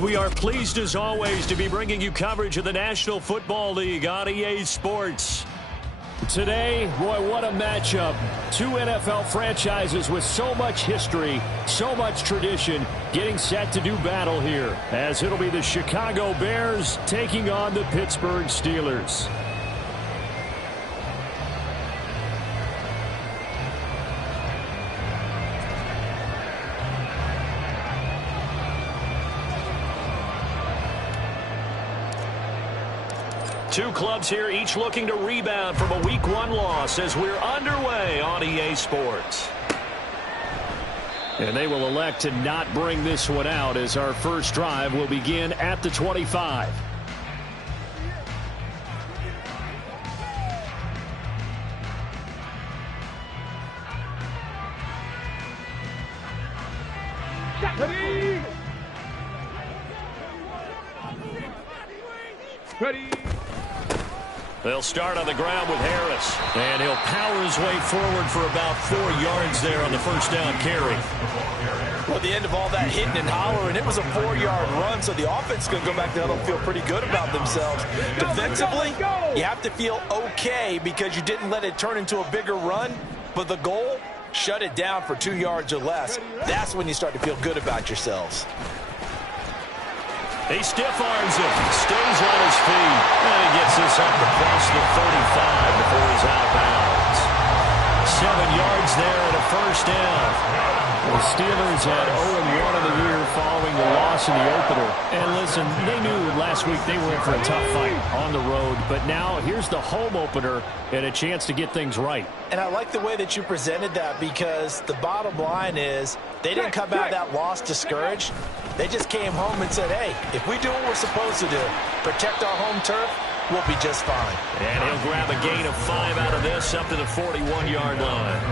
We are pleased as always to be bringing you coverage of the National Football League on EA Sports. Today, boy, what a matchup. Two NFL franchises with so much history, so much tradition, getting set to do battle here, as it'll be the Chicago Bears taking on the Pittsburgh Steelers. Two clubs here, each looking to rebound from a Week 1 loss as we're underway on EA Sports. And they will elect to not bring this one out as our first drive will begin at the 25. Ready. They'll start on the ground with Harris. And he'll power his way forward for about 4 yards there on the first down carry. Well, at the end of all that hitting and hollering, it was a 4-yard run, so the offense is going to go back there and feel pretty good about themselves. Defensively, you have to feel okay because you didn't let it turn into a bigger run, but the goal, shut it down for 2 yards or less. That's when you start to feel good about yourselves. He stiff arms him, stays on his feet, and he gets this up across the 35 before he's out of bounds. 7 yards there and a first down. The Steelers had 0-1 in the year following the loss in the opener. And listen, they knew last week they were in for a tough fight on the road, but now here's the home opener and a chance to get things right. And I like the way that you presented that because the bottom line is they didn't come out of that loss discouraged. They just came home and said, hey, if we do what we're supposed to do, protect our home turf, we'll be just fine. And he'll grab a gain of 5 out of this up to the 41-yard line.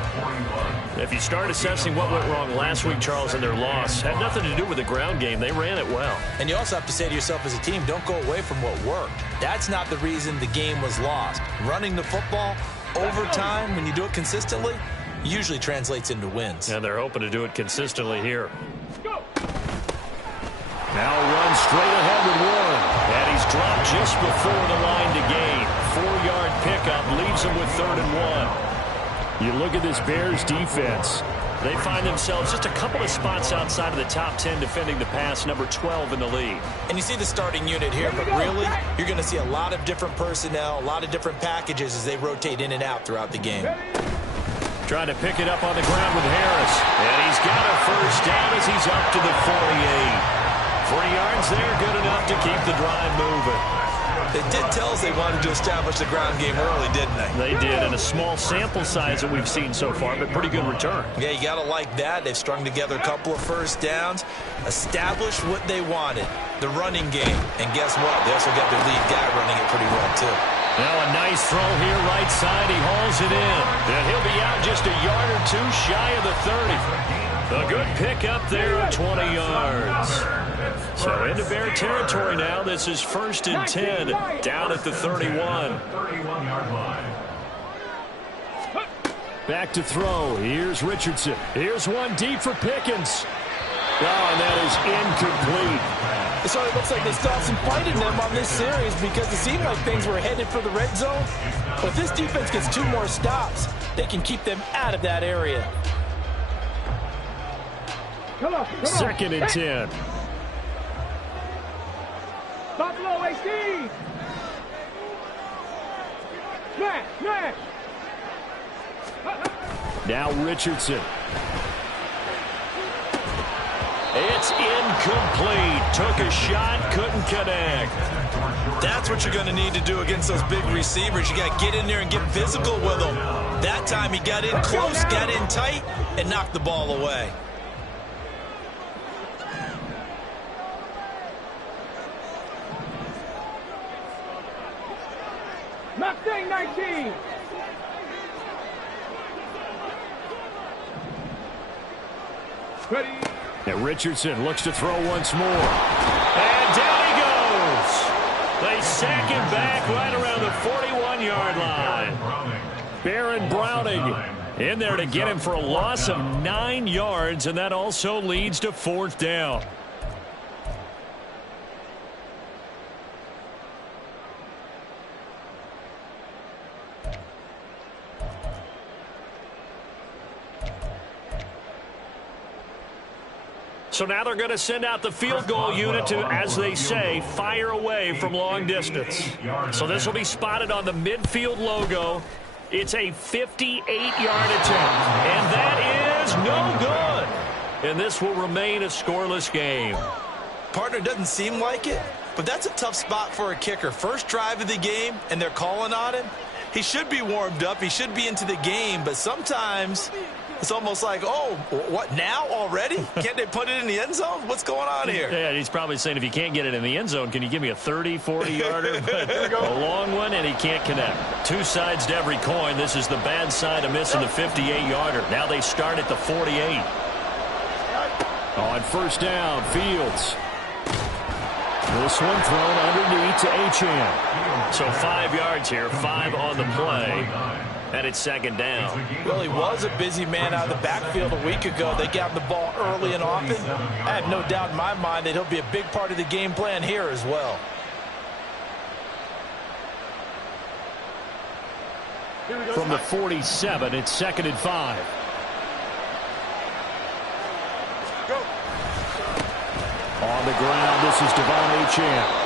If you start assessing what went wrong last week, Charles, in their loss, had nothing to do with the ground game. They ran it well. And you also have to say to yourself as a team, don't go away from what worked. That's not the reason the game was lost. Running the football over time, when you do it consistently, usually translates into wins. And they're hoping to do it consistently here. Now run straight ahead with Warren. And he's dropped just before the line to gain. 4-yard pickup leaves him with 3rd and 1. You look at this Bears defense. They find themselves just a couple of spots outside of the top 10 defending the pass, number 12 in the league. And you see the starting unit here, but really, you're going to see a lot of different personnel, a lot of different packages as they rotate in and out throughout the game. Trying to pick it up on the ground with Harris. And he's got a first down as he's up to the 48. 3 yards there, good enough to keep the drive moving. They did tell us they wanted to establish the ground game early, didn't they? They did, and a small sample size that we've seen so far, but pretty good return. Yeah, you got to like that. They've strung together a couple of first downs, established what they wanted, the running game. And guess what? They also got their lead guy running it pretty well, too. Now a nice throw here, right side. He hauls it in. And he'll be out just a yard or two shy of the 30. A good pick up there at 20 yards. So into Bear territory now. This is 1st and 10 down at the 31. Back to throw. Here's Richardson. Here's one deep for Pickens. Oh, and that is incomplete. So it looks like they saw some fight in them on this series because it seemed like things were headed for the red zone. But if this defense gets 2 more stops, they can keep them out of that area. 2nd and 10. Buffalo HD. Smash. Now Richardson. It's incomplete. Took a shot, couldn't connect. That's what you're going to need to do against those big receivers. You got to get in there and get physical with them. That time he got in close, got in tight, and knocked the ball away. Mustang 19. Ready. And Richardson looks to throw once more. And down he goes. They sack him back right around the 41-yard line. Baron Browning in there to get him for a loss of 9 yards, and that also leads to 4th down. So now they're going to send out the field goal unit to, as they say, fire away from long distance. So this will be spotted on the midfield logo. It's a 58-yard attempt, and that is no good. And this will remain a scoreless game. Partner, doesn't seem like it, but that's a tough spot for a kicker. First drive of the game, and they're calling on him. He should be warmed up. He should be into the game, but sometimes it's almost like, oh, what, now already? Can't they put it in the end zone? What's going on here? Yeah, he's probably saying, if you can't get it in the end zone, can you give me a 30, 40-yarder? A long one, and he can't connect. Two sides to every coin. This is the bad side of missing the 58-yarder. Now they start at the 48. On first down, Fields. This one thrown underneath to Achane. So 5 yards here, 5 on the play. And it's second down. Well, he was a busy man out of the backfield a week ago. They got the ball early and often. I have no doubt in my mind that he'll be a big part of the game plan here as well. From the 47, it's second and 5. On the ground, this is Devon Achane.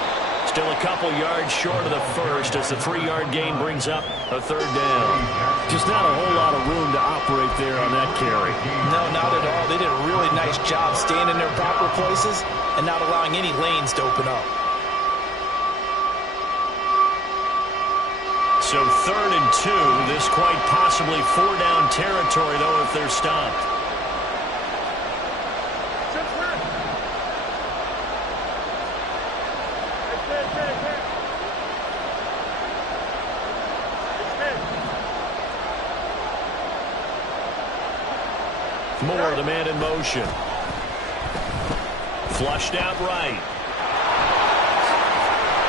Still a couple yards short of the first as the 3-yard gain brings up a third down. Just not a whole lot of room to operate there on that carry. No, not at all. They did a really nice job staying in their proper places and not allowing any lanes to open up. So 3rd and 2. This quite possibly 4-down territory, though, if they're stopped. Moore, the man in motion. Flushed out right.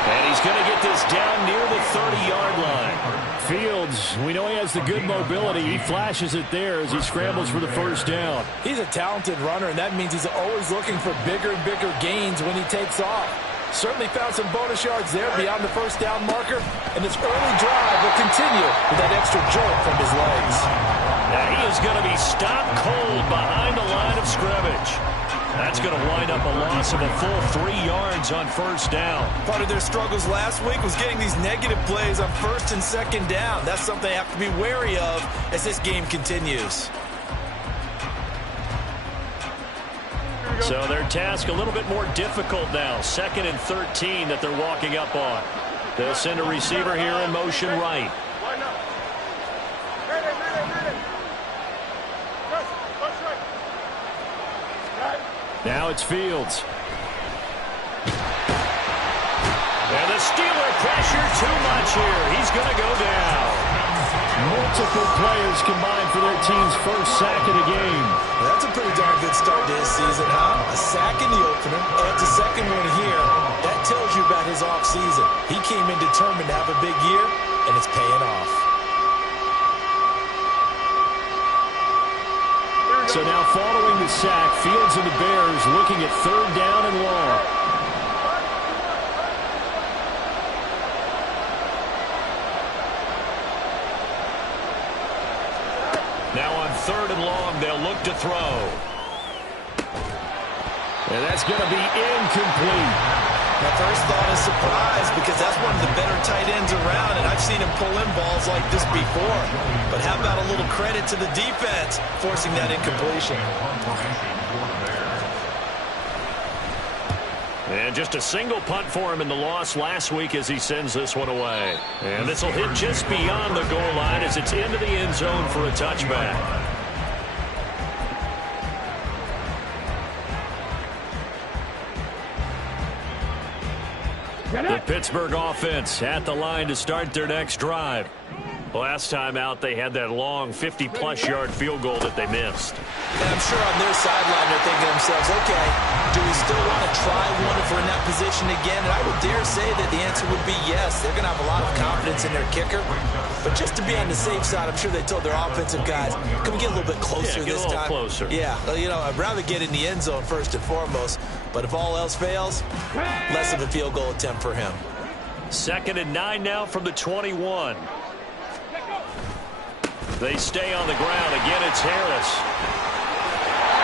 And he's going to get this down near the 30-yard line. Fields, we know he has the good mobility. He flashes it there as he scrambles for the first down. He's a talented runner, and that means he's always looking for bigger and bigger gains when he takes off. Certainly found some bonus yards there beyond the first down marker, and this early drive will continue with that extra jolt from his legs. Now he is going to be stopped cold behind the line of scrimmage. That's going to wind up a loss of a full 3 yards on first down. Part of their struggles last week was getting these negative plays on first and second down. That's something they have to be wary of as this game continues. So their task a little bit more difficult now. 2nd and 13 that they're walking up on. They'll send a receiver here in motion right. Now it's Fields. And the Steeler pressure too much here. He's going to go down. Multiple players combined for their team's first sack of the game. That's a pretty darn good start to his season, huh? A sack in the opener, adds a second one here. That tells you about his offseason. He came in determined to have a big year, and it's paying off. So now following the sack, Fields and the Bears looking at 3rd down and long. Now on 3rd and long, they'll look to throw. And that's going to be incomplete. My first thought is surprise because that's one of the better tight ends around, and I've seen him pull in balls like this before. But how about a little credit to the defense forcing that incompletion? And just a single punt for him in the loss last week as he sends this one away. And this will hit just beyond the goal line as it's into the end zone for a touchback. The Pittsburgh offense at the line to start their next drive. Last time out, they had that long 50-plus yard field goal that they missed. And I'm sure on their sideline they're thinking to themselves, okay, do we still want to try one if we're in that position again? And I would dare say that the answer would be yes. They're going to have a lot of confidence in their kicker. But just to be on the safe side, I'm sure they told their offensive guys, can we get a little bit closer this time? Closer. Yeah, you know, I'd rather get in the end zone first and foremost. But if all else fails, less of a field goal attempt for him. 2nd and 9 now from the 21. They stay on the ground. Again, it's Harris.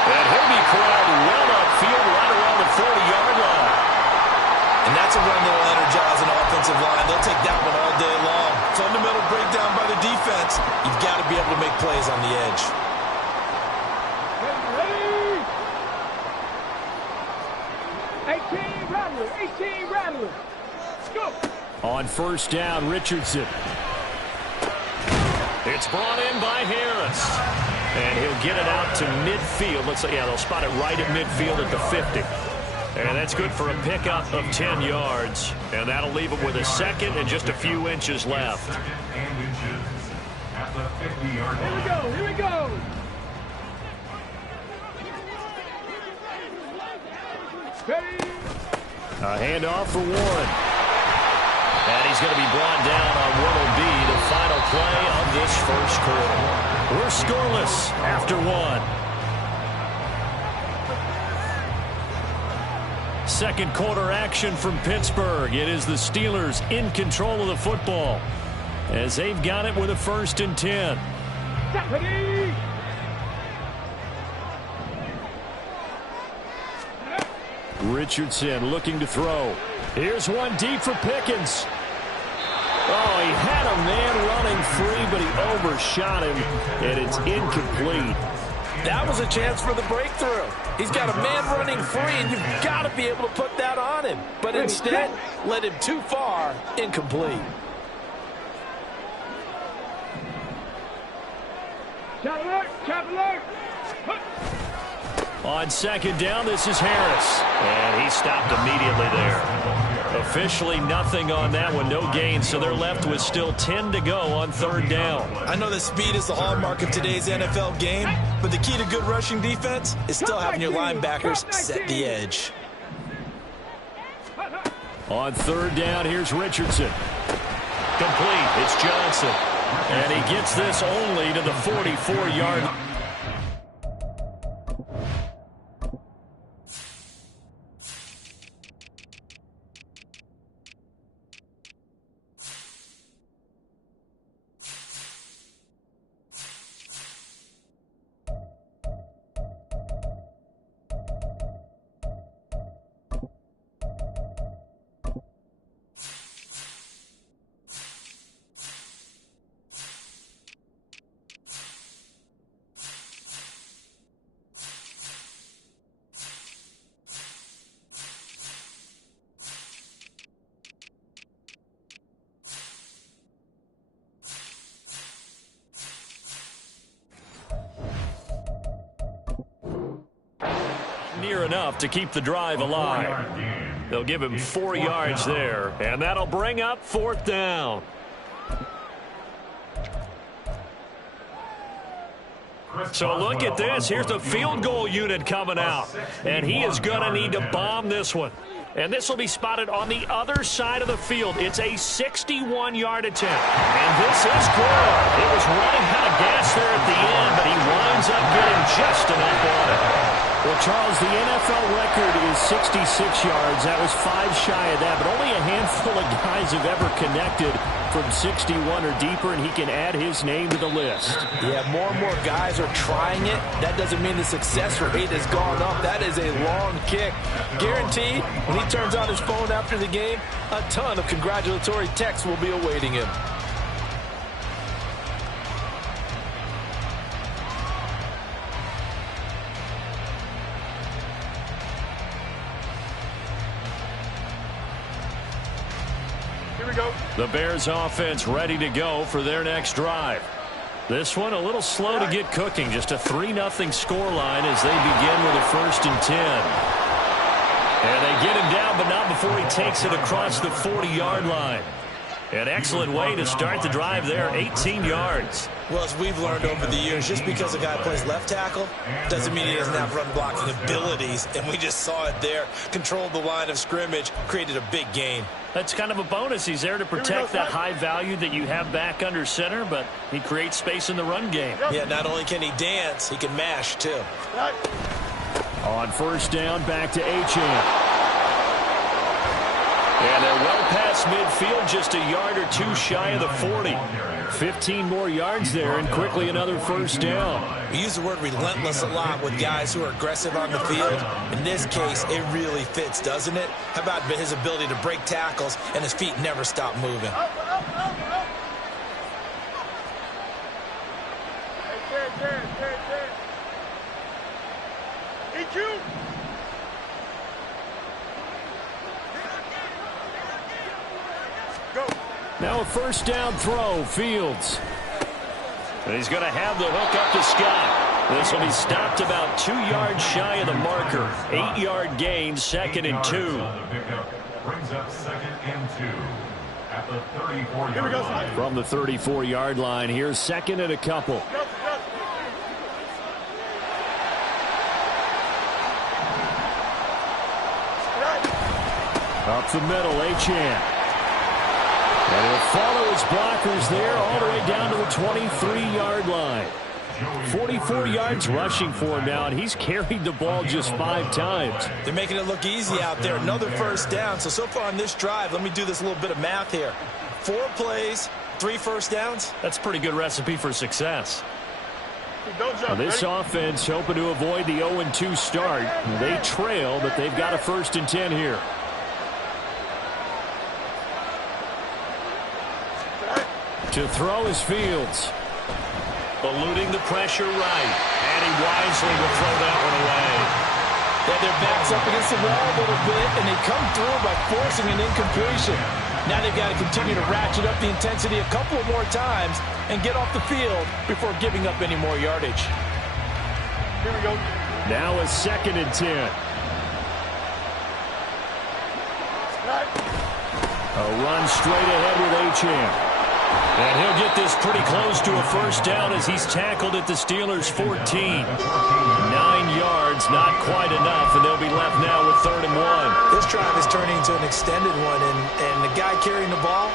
And he'll be corralled well upfield right around the 40-yard line. And that's a run that will energize an offensive line. They'll take that one all day long. Fundamental breakdown by the defense. You've got to be able to make plays on the edge. Ready? 18 Rattler. 18 Rattler. Let's go. On first down, Richardson. It's brought in by Harris. And he'll get it out to midfield. Let's say, yeah, they'll spot it right at midfield at the 50. And that's good for a pickup of 10 yards. And that'll leave him with a second and just a few inches left. Here we go. Here we go. Ready? A handoff for Warren. And he's going to be brought down on what'll be the final play of this first quarter. We're scoreless after one. Second quarter action from Pittsburgh. It is the Steelers in control of the football as they've got it with a 1st and 10. Ready? Richardson looking to throw. Here's one deep for Pickens. Oh, he had a man running free, but he overshot him, and it's incomplete. That was a chance for the breakthrough. He's got a man running free, and you've got to be able to put that on him. But instead, led him too far, incomplete. Chop alert. Chop alert. On second down, this is Harris. And he stopped immediately there. Officially nothing on that one, no gain, so they're left with still 10 to go on 3rd down. I know that speed is the hallmark of today's NFL game, but the key to good rushing defense is still having your linebackers set the edge. On 3rd down, here's Richardson. Complete, it's Johnson. And he gets this only to the 44-yard line. Near enough to keep the drive alive. They'll give him 4 yards there, and that'll bring up 4th down. So look at this. Here's the field goal unit coming out, and he is going to need to bomb this one. And this will be spotted on the other side of the field. It's a 61-yard attempt. And this is good. It was running out of gas there at the end, but he winds up getting just enough on it. Well, Charles, the NFL record is 66 yards. That was 5 shy of that, but only a handful of guys have ever connected from 61 or deeper, and he can add his name to the list. Yeah, more and more guys are trying it. That doesn't mean the success rate has gone up. That is a long kick. Guaranteed, when he turns on his phone after the game, a ton of congratulatory texts will be awaiting him. The Bears offense ready to go for their next drive. This one a little slow to get cooking. Just a 3-0 scoreline as they begin with a 1st and 10. And they get him down, but not before he takes it across the 40-yard line. An excellent way to start the drive there, 18 yards. Well, as we've learned over the years, just because a guy plays left tackle doesn't mean he doesn't have run blocking abilities. And we just saw it there. Controlled the line of scrimmage, created a big gain. That's kind of a bonus. He's there to protect that high value that you have back under center, but he creates space in the run game. Yeah, not only can he dance, he can mash, too. On 1st down, back to Achane. And they're well past midfield, just a yard or two shy of the 40. 15 more yards there, and quickly another first down. We use the word relentless a lot with guys who are aggressive on the field. In this case, it really fits, doesn't it? How about his ability to break tackles and his feet never stop moving? Now a first down throw, Fields. And he's going to have the hook up to Scott. This will be stopped about 2 yards shy of the marker. 8-yard gain, 2nd and 2. Brings up 2nd and 2 at the 34-yard line. From the 34-yard line, here's 2nd and a couple. Up the middle, Achane. And he'll follow his blockers there all the way down to the 23-yard line. 44 yards rushing for him now, and he's carried the ball just 5 times. They're making it look easy out there. Another first down. So far on this drive, let me do this little bit of math here. 4 plays, 3 first downs. That's a pretty good recipe for success. This offense hoping to avoid the 0-2 start. They trail, but they've got a 1st and 10 here. To throw is Fields. Eluding the pressure right. And he wisely will throw that one away. Yeah, their backs up against the wall a little bit, and they come through by forcing an incompletion. Now they've got to continue to ratchet up the intensity a couple more times and get off the field before giving up any more yardage. Here we go. Now a 2nd and 10. A run straight ahead with Achane. And he'll get this pretty close to a first down as he's tackled at the Steelers' 14. 9 yards, not quite enough, and they'll be left now with 3rd and 1. This drive is turning into an extended one, and the guy carrying the ball,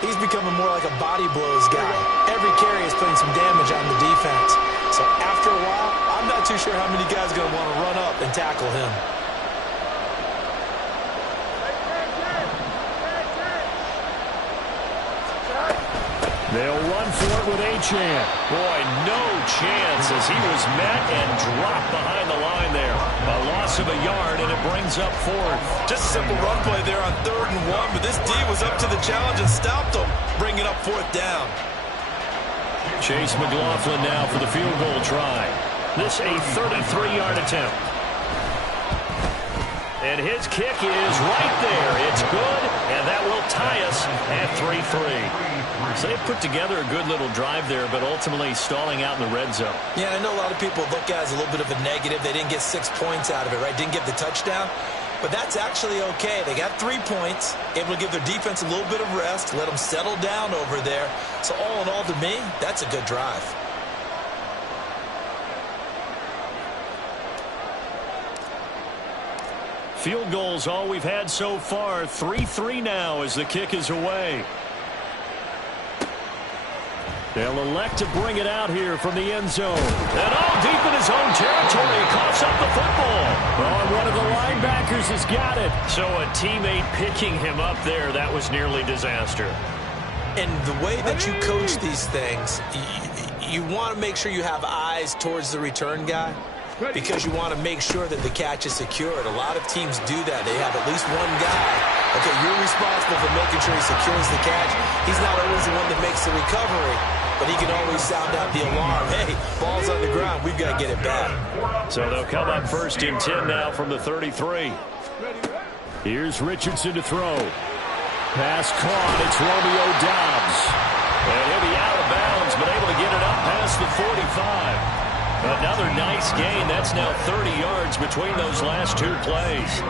he's becoming more like a body blows guy. Every carry is putting some damage on the defense. So after a while, I'm not too sure how many guys are going to want to run up and tackle him. They'll run for it with Achane. Boy, no chance as he was met and dropped behind the line there. A loss of a yard, and it brings up 4th. Just a simple run play there on 3rd and 1, but this D was up to the challenge and stopped them, bringing up 4th down. Chase McLaughlin now for the field goal try. This a 33-yard attempt. And his kick is right there. It's good, and that will tie us at 3-3. So they put together a good little drive there, but ultimately stalling out in the red zone. Yeah, I know a lot of people look at it as a little bit of a negative. They didn't get 6 points out of it, right? Didn't get the touchdown. But that's actually okay. They got 3 points, able to give their defense a little bit of rest, let them settle down over there. So all in all, to me, that's a good drive. Field goals all we've had so far. 3-3 now as the kick is away. They'll elect to bring it out here from the end zone. And all deep in his own territory. He coughs up the football. Oh, and one of the linebackers has got it. So a teammate picking him up there. That was nearly disaster. And the way that you coach these things, you want to make sure you have eyes towards the return guy, because you want to make sure that the catch is secured. A lot of teams do that. They have at least one guy. Okay, you're responsible for making sure he secures the catch. He's not always the one that makes the recovery, but he can always sound out the alarm. Hey, ball's on the ground. We've got to get it back. So they'll come up 1st and 10 now from the 33. Here's Richardson to throw. Pass caught. It's Romeo Doubs. And he'll be out of bounds, but able to get it up past the 45. Another nice gain. That's now 30 yards between those last 2 plays.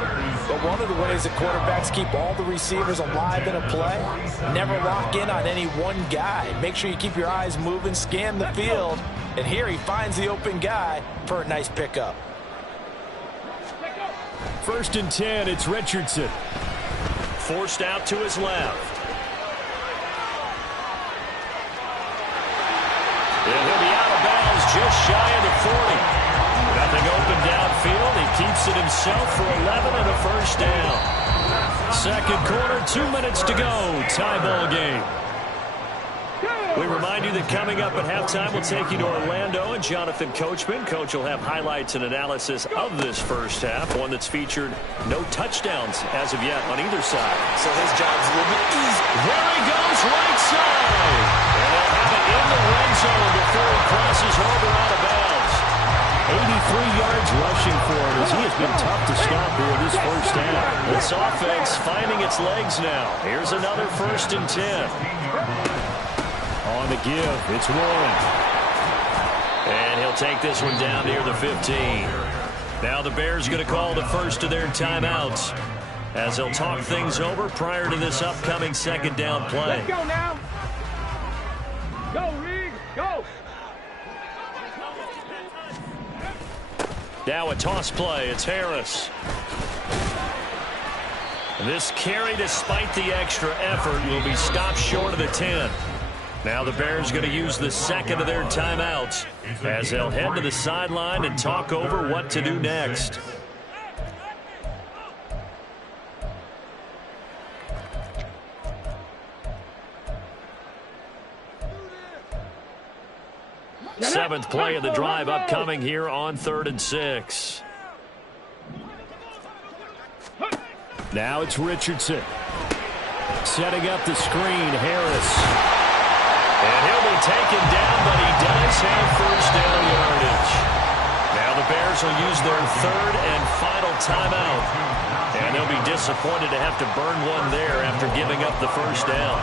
But one of the ways that quarterbacks keep all the receivers alive in a play, never lock in on any one guy. Make sure you keep your eyes moving, scan the field, and here he finds the open guy for a nice pickup. 1st and 10, it's Richardson. Forced out to his left. And he'll be out of bounds just shy of the 40. Nothing open downfield. He keeps it himself for 11 and a first down. Second quarter, 2 minutes to go. Tie ball game. We remind you that coming up at halftime, we'll take you to Orlando and Jonathan Coachman. Coach will have highlights and analysis of this first half, one that's featured no touchdowns as of yet on either side. So his job's a little bit easy. There he goes, right side. And they'll have it in the red zone before he crosses over out of bounds. 83 yards rushing for him as he has been tough to stop here this first half. This offense finding its legs now. Here's another 1st and 10. On the give, it's Warren. And he'll take this one down near the 15. Now the Bears going to call the first of their timeouts as they'll talk things over prior to this upcoming second down play. Let's go now. Go, Reed, go. Now a toss play. It's Harris. This carry, despite the extra effort, will be stopped short of the 10. Now the Bears going to use the second of their timeouts as they'll head to the sideline and talk over what to do next. Seventh play of the drive upcoming here on 3rd and 6. Now it's Richardson. Setting up the screen, Harris. And he'll be taken down, but he does have first down yardage. Now the Bears will use their 3rd and final timeout. And they'll be disappointed to have to burn one there after giving up the first down.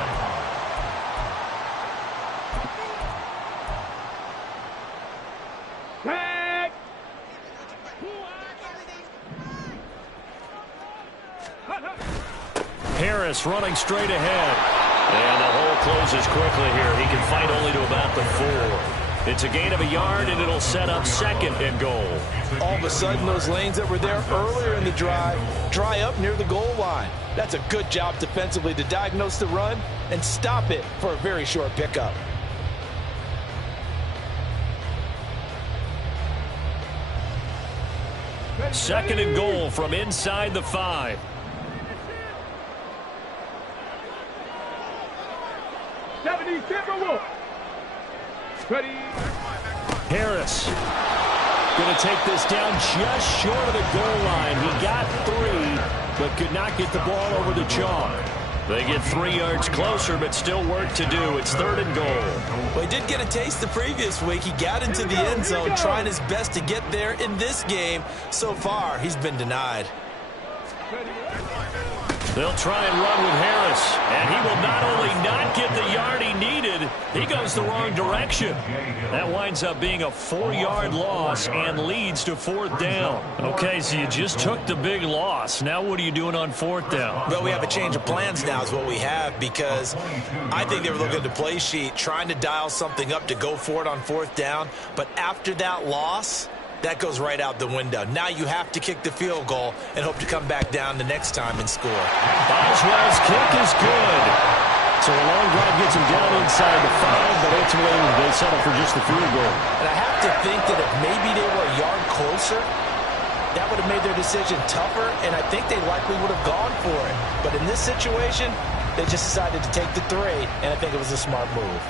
Harris running straight ahead. And the hole closes quickly here. He can fight only to about the 4. It's a gain of a yard, and it'll set up 2nd and goal. All of a sudden, those lanes that were there earlier in the drive dry up near the goal line. That's a good job defensively to diagnose the run and stop it for a very short pickup. Second and goal from inside the 5. Harris going to take this down just short of the goal line. He got 3, but could not get the ball over the chalk. They get 3 yards closer, but still work to do. It's 3rd and goal. Well, he did get a taste the previous week. He got into the end zone, trying his best to get there in this game. So far, he's been denied. They'll try and run with Harris, and he will not only not get the yard he needed, he goes the wrong direction. That winds up being a 4-yard loss and leads to 4th down. Okay, so you just took the big loss. Now what are you doing on 4th down? Well, we have a change of plans now is what we have, because I think they were looking at the play sheet, trying to dial something up to go for it on 4th down. But after that loss, that goes right out the window. Now you have to kick the field goal and hope to come back down the next time and score. Boswell's kick is good. So a long drive gets him down inside the 5, but ultimately they settle for just the field goal. And I have to think that if maybe they were a yard closer, that would have made their decision tougher, and I think they likely would have gone for it. But in this situation, they just decided to take the 3, and I think it was a smart move.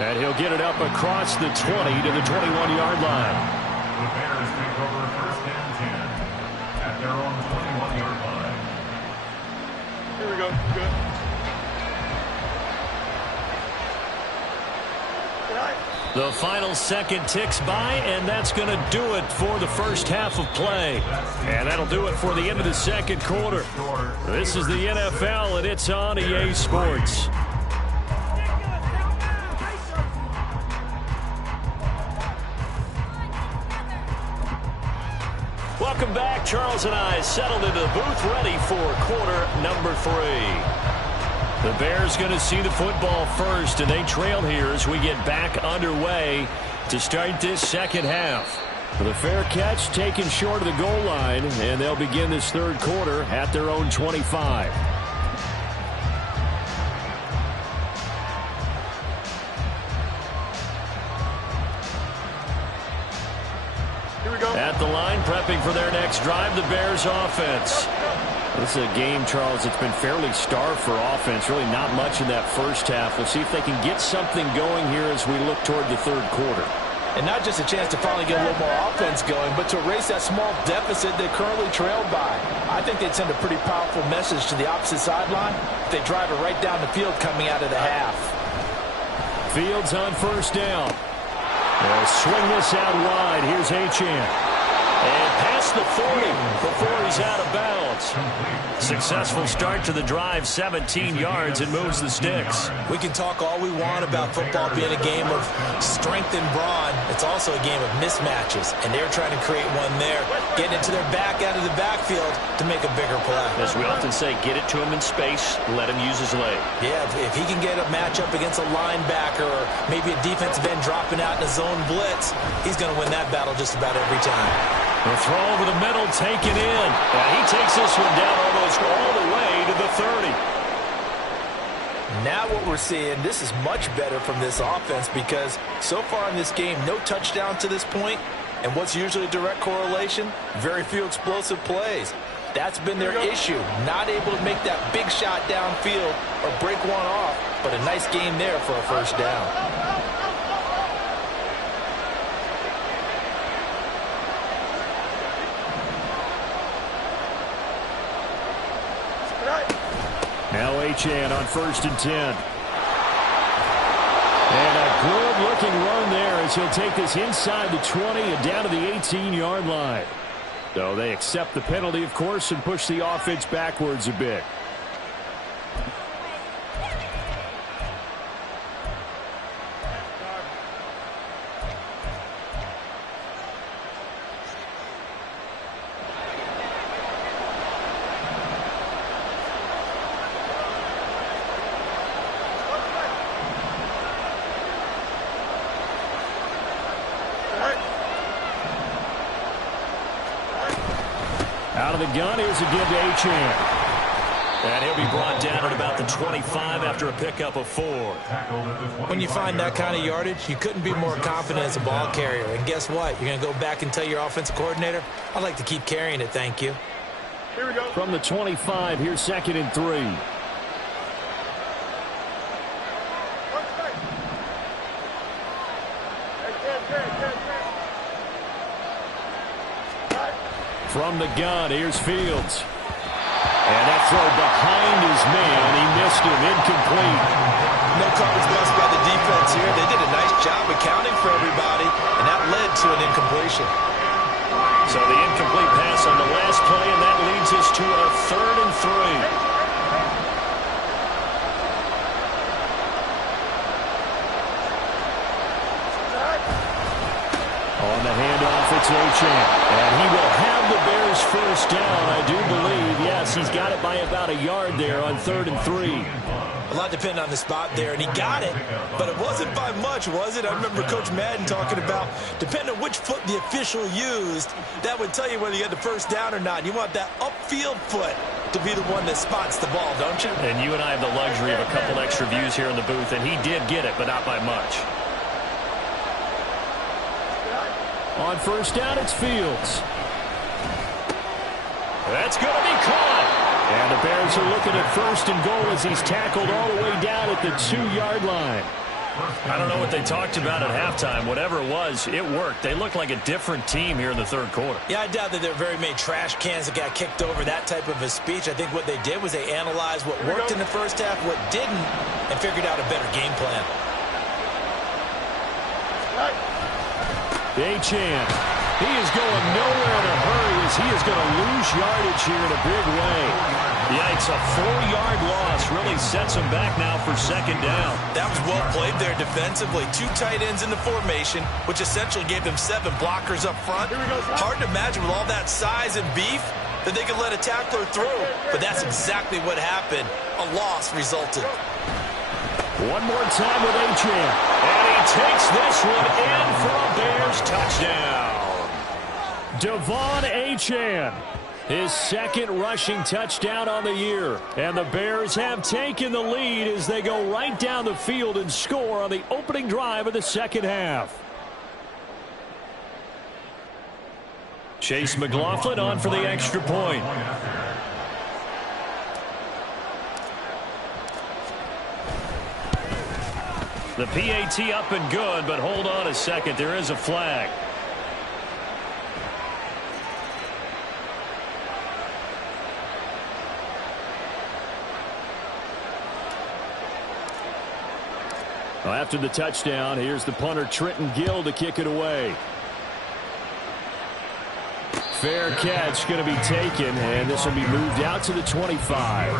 And he'll get it up across the 20 to the 21-yard line. The Bears take over 1st and 10 at their own 21-yard line. Here we go. Good. The final second ticks by, and that's going to do it for the first half of play. And that'll do it for the end of the second quarter. This is the NFL, and it's on EA Sports. Welcome back. Charles and I settled into the booth ready for quarter number 3. The Bears going to see the football first, and they trail here as we get back underway to start this second half. With a fair catch taken short of the goal line, and they'll begin this third quarter at their own 25. prepping for their next drive, the Bears offense. This is a game, Charles, it's been fairly starved for offense. Really not much in that first half. We'll see if they can get something going here as we look toward the third quarter. And not just a chance to finally get a little more offense going, but to erase that small deficit they currently trailed by. I think they'd send a pretty powerful message to the opposite sideline if they drive it right down the field coming out of the half. Fields on first down. They'll swing this out wide. Here's Achane. And past the 40 before he's out of bounds. Successful start to the drive, 17 yards, and moves the sticks. We can talk all we want about football being a game of strength and brawn. It's also a game of mismatches, and they're trying to create one there, getting it to their back out of the backfield to make a bigger play. As we often say, get it to him in space, let him use his leg. Yeah, if he can get a matchup against a linebacker or maybe a defensive end dropping out in a zone blitz, he's going to win that battle just about every time. The throw over the middle, taken in. And he takes this one down almost all the way to the 30. Now what we're seeing, this is much better from this offense because so far in this game, no touchdown to this point. And what's usually a direct correlation? Very few explosive plays. That's been their issue. Not able to make that big shot downfield or break one off. But a nice game there for a first down. Now Achane on 1st and 10. And a good-looking run there as he'll take this inside the 20 and down to the 18-yard line. So they accept the penalty, of course, and push the offense backwards a bit. Out of the gun, here's a give to Achane. And he'll be brought down at about the 25 after a pickup of 4. When you find that kind of yardage, you couldn't be more confident as a ball carrier. And guess what? You're going to go back and tell your offensive coordinator, I'd like to keep carrying it, thank you. Here we go. From the 25, here's 2nd and 3. From the gun, here's Fields. And that throw behind his man. He missed him. Incomplete. No coverage bust by the defense here. They did a nice job accounting for everybody, and that led to an incompletion. So the incomplete pass on the last play, and that leads us to a 3rd and 3. On the handoff, it's Achane. And he will have the Bears first down, I do believe. Yes, he's got it by about a yard there on 3rd and 3. A lot depending on the spot there, and he got it, but it wasn't by much, was it? I remember Coach Madden talking about, depending on which foot the official used, that would tell you whether you had the first down or not. You want that upfield foot to be the one that spots the ball, don't you? And you and I have the luxury of a couple extra views here in the booth, and he did get it, but not by much. On first down, it's Fields. That's going to be caught. And the Bears are looking at 1st and goal as he's tackled all the way down at the 2-yard line. I don't know what they talked about at halftime. Whatever it was, it worked. They look like a different team here in the 3rd quarter. Yeah, I doubt that there were very many trash cans that got kicked over, that type of a speech. I think what they did was they analyzed what worked in the first half, what didn't, and figured out a better game plan. Achane. He is going nowhere in a hurry as he is going to lose yardage here in a big way. Yikes, a 4-yard loss really sets him back now for 2nd down. That was well played there defensively. 2 tight ends in the formation, which essentially gave them 7 blockers up front. Hard to imagine with all that size and beef that they could let a tackler through, but that's exactly what happened. A loss resulted. One more time with Achane. And he takes this one in for a Bears touchdown. Devon Achane, his 2nd rushing touchdown on the year. And the Bears have taken the lead as they go right down the field and score on the opening drive of the 2nd half. Chase McLaughlin on for the extra point. The PAT up and good, but hold on a second. There is a flag. Well, after the touchdown, here's the punter Trenton Gill to kick it away. Fair catch going to be taken, and this will be moved out to the 25.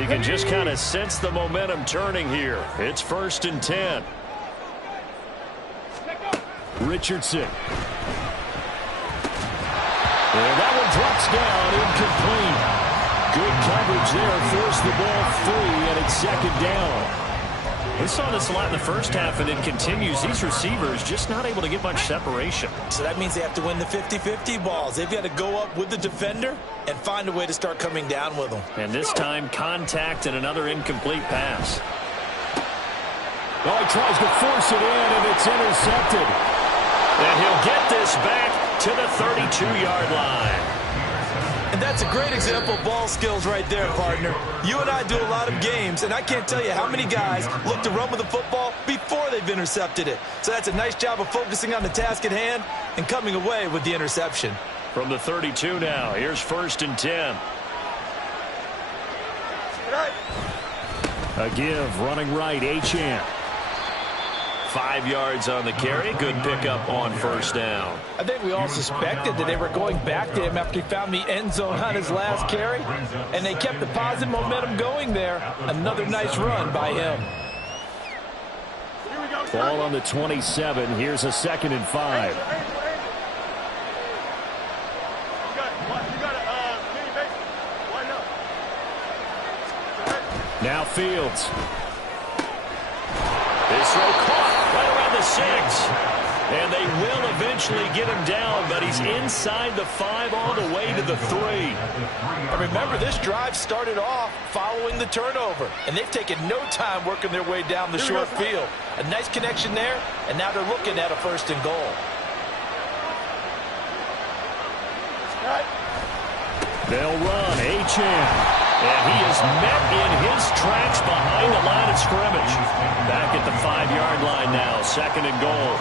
You can just kind of sense the momentum turning here. It's 1st and 10. Richardson. And that one drops down, incomplete. Good coverage there, forced the ball free, and it's 2nd down. We saw this a lot in the first half, and it continues. These receivers just not able to get much separation. So that means they have to win the 50-50 balls. They've got to go up with the defender and find a way to start coming down with them. And this time, contact and another incomplete pass. Oh, he tries to force it in, and it's intercepted. And he'll get this back to the 32-yard line. And that's a great example of ball skills right there, partner. You and I do a lot of games, and I can't tell you how many guys look to run with the football before they've intercepted it. So that's a nice job of focusing on the task at hand and coming away with the interception. From the 32 now, here's 1st and 10. A give, running right, Achane. 5 yards on the carry. Good pickup on 1st down. I think we all suspected that they were going back to him after he found the end zone on his last carry, and they kept the positive momentum going there. Another nice run by him. Ball on the 27. Here's a 2nd and 5. Now Fields. This throw caught right around the 6. And they will eventually get him down, but he's inside the 5 all the way to the 3. And remember, this drive started off following the turnover, and they've taken no time working their way down the short field. A nice connection there, and now they're looking at a 1st and goal. They'll run, Achane. And he is met in his tracks behind the line of scrimmage. Back at the 5-yard line now, 2nd and goal.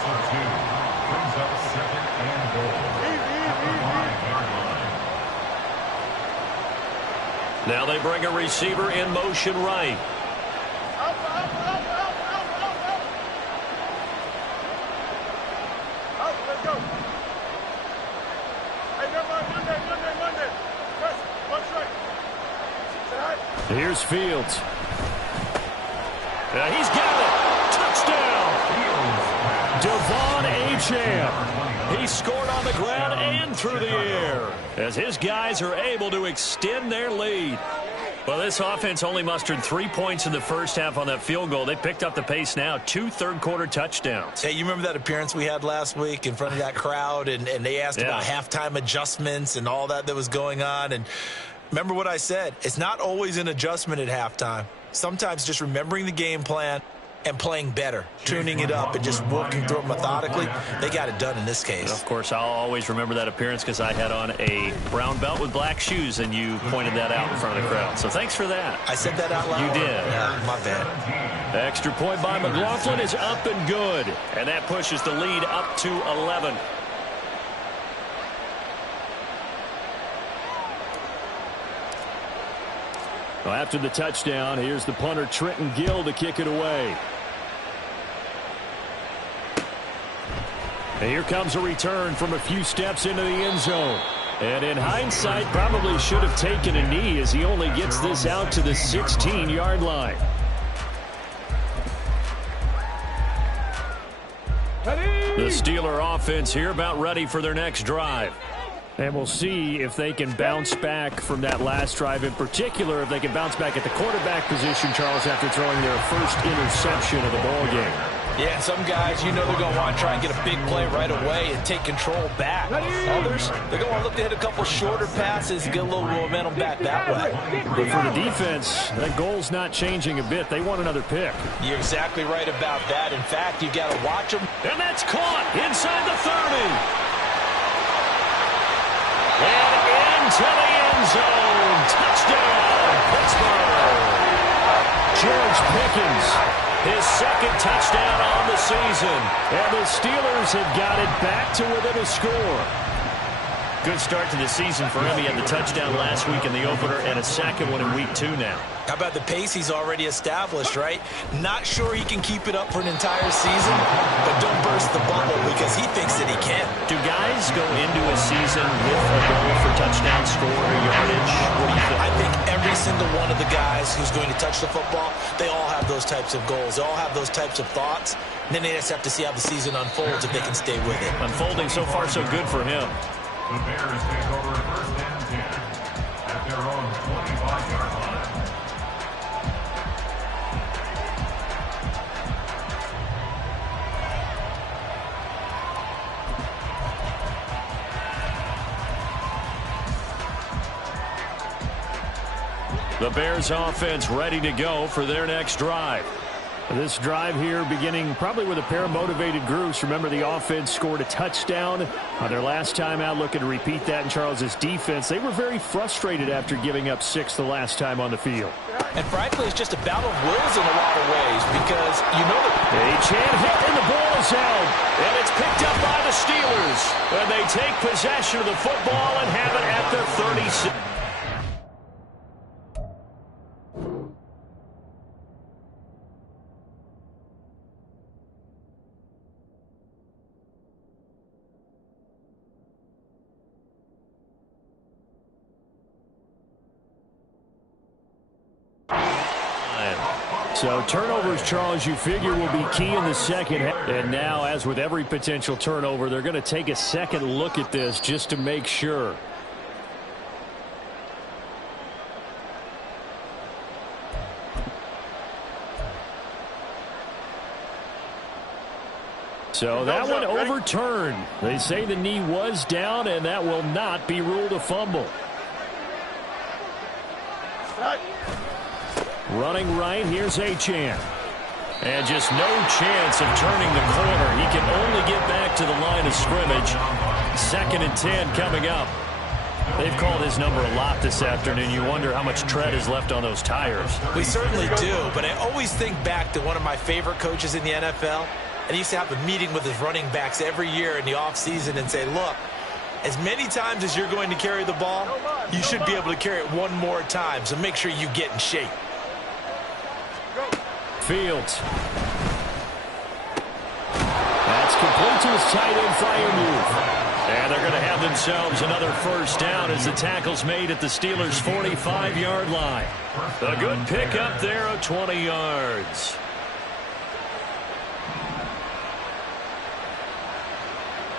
Now they bring a receiver in motion right. Here's Fields. He's got it. Touchdown. Devon Achane. He scored on the ground and through the air as his guys are able to extend their lead. Well, this offense only mustered 3 points in the first half on that field goal. They picked up the pace now. 2 third-quarter touchdowns. Hey, you remember that appearance we had last week in front of that crowd, and they asked about halftime adjustments and all that was going on, and remember what I said. It's not always an adjustment at halftime. Sometimes just remembering the game plan and playing better, tuning it up and just working through it methodically. They got it done in this case. Of course, I'll always remember that appearance because I had on a brown belt with black shoes, and you pointed that out in front of the crowd. So thanks for that. I said that out loud? You did. Yeah, my bad. Extra point by McLaughlin is up and good, and that pushes the lead up to 11. Well, after the touchdown, here's the punter Trenton Gill to kick it away. And here comes a return from a few steps into the end zone. And in hindsight, probably should have taken a knee as he only gets this out to the 16-yard line. The Steeler offense here about ready for their next drive. And we'll see if they can bounce back from that last drive. In particular, if they can bounce back at the quarterback position, Charles, after throwing their first interception of the ball game. Yeah, some guys, you know they're going to want to try and get a big play right away and take control back. Others, they're going to want to look to hit a couple shorter passes and get a little momentum back that way. But for the defense, that goal's not changing a bit. They want another pick. You're exactly right about that. In fact, you've got to watch them. And that's caught inside the 30. And into the end zone. Touchdown, Pittsburgh. George Pickens, his second touchdown on the season. And the Steelers have got it back to within a score. Good start to the season for him. He had the touchdown last week in the opener and a second one in week 2 now. How about the pace he's already established, right? Not sure he can keep it up for an entire season, but don't burst the bubble because he thinks that he can. Do guys go into a season with a goal for touchdown score or yardage? What do you think? I think every single one of the guys who's going to touch the football, they all have those types of goals. They all have those types of thoughts. And then they just have to see how the season unfolds if they can stay with it. Unfolding so far so good for him. The Bears take over first and 10 at their own 25-yard line. The Bears offense ready to go for their next drive. This drive here beginning probably with a pair of motivated groups. Remember, the offense scored a touchdown on their last time out, looking to repeat that in Charles's defense. They were very frustrated after giving up 6 the last time on the field. And frankly, it's just a battle of wills in a lot of ways because you know that Achane hit and the ball is held. And it's picked up by the Steelers. And they take possession of the football and have it at their 36. So turnovers, Charles, you figure will be key in the second. And now, as with every potential turnover, they're going to take a second look at this just to make sure. So that one overturned. They say the knee was down, and that will not be ruled a fumble. Running right, here's Achane. And just no chance of turning the corner. He can only get back to the line of scrimmage. 2nd and 10 coming up. They've called his number a lot this afternoon. You wonder how much tread is left on those tires. We certainly do, but I always think back to one of my favorite coaches in the NFL. And he used to have a meeting with his running backs every year in the offseason and say, look, as many times as you're going to carry the ball, you should be able to carry it one more time, so make sure you get in shape. Fields. That's complete to his tight end, Freiermuth. And they're going to have themselves another first down as the tackle's made at the Steelers' 45-yard line. A good pickup there of 20 yards.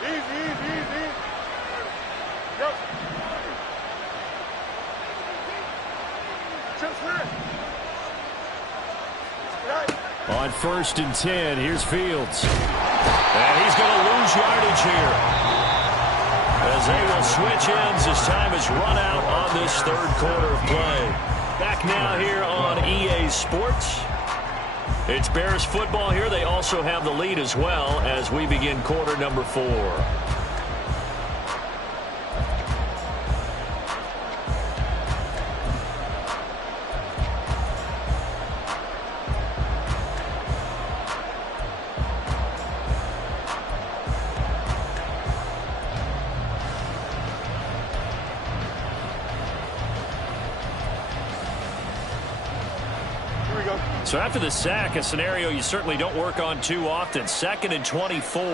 Easy. Go. On 1st and 10, here's Fields. And he's going to lose yardage here, as they will switch ends as time has run out on this 3rd quarter of play. Back now here on EA Sports. It's Bears football here. They also have the lead as well as we begin quarter number 4. So after the sack, a scenario you certainly don't work on too often. 2nd and 24.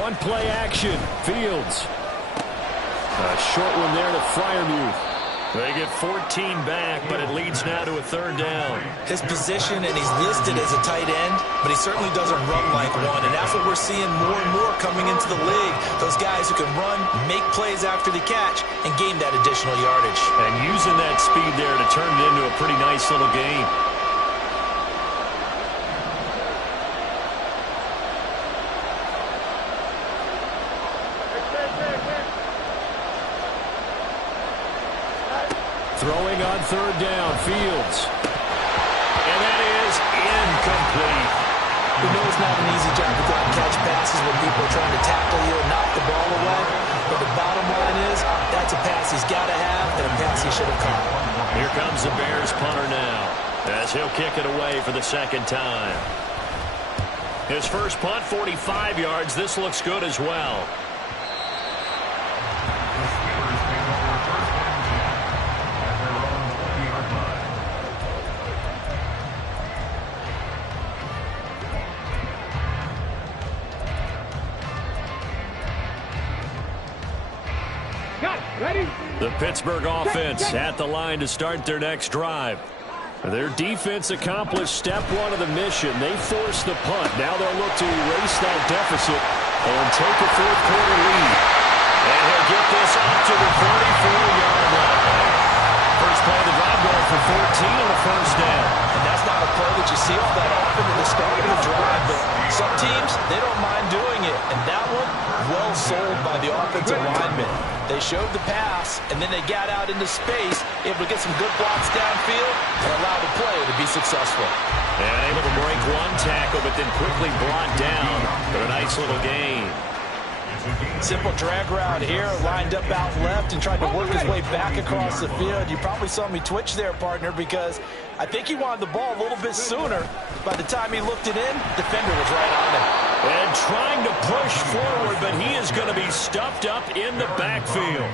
One play action. Fields. A short one there to Freiermuth. They get 14 back, but it leads now to a third down. His position, and he's listed as a tight end, but he certainly doesn't run like one, and that's what we're seeing more and more coming into the league. Those guys who can run, make plays after the catch, and gain that additional yardage. And using that speed there to turn it into a pretty nice little game. Throwing on third down, Fields. And that is incomplete. We know it's not an easy job to go out and catch passes when people are trying to tackle you and knock the ball away. But the bottom line is, that's a pass he's got to have and a pass he should have caught. Here comes the Bears punter now, as he'll kick it away for the second time. His first punt, 45 yards. This looks good as well. The Pittsburgh offense at the line to start their next drive. Their defense accomplished step one of the mission. They forced the punt. Now they'll look to erase that deficit and take a fourth-quarter lead. And he'll get this up to the 44-yard line. First play of the drive going for 14 on the first down. And that's not a play that you see all that often at the start of the drive, but some teams, they don't mind doing it. And that one, well sold by the offensive lineman. They showed the pass, and then they got out into space, able to get some good blocks downfield, and allow the play to be successful. And able to break one tackle, but then quickly brought down for a nice little gain. Simple drag route here, lined up out left and tried to work his way back across the field. You probably saw me twitch there, partner, because I think he wanted the ball a little bit sooner. By the time he looked it in, defender was right on him. And trying to push forward, but he is going to be stuffed up in the backfield.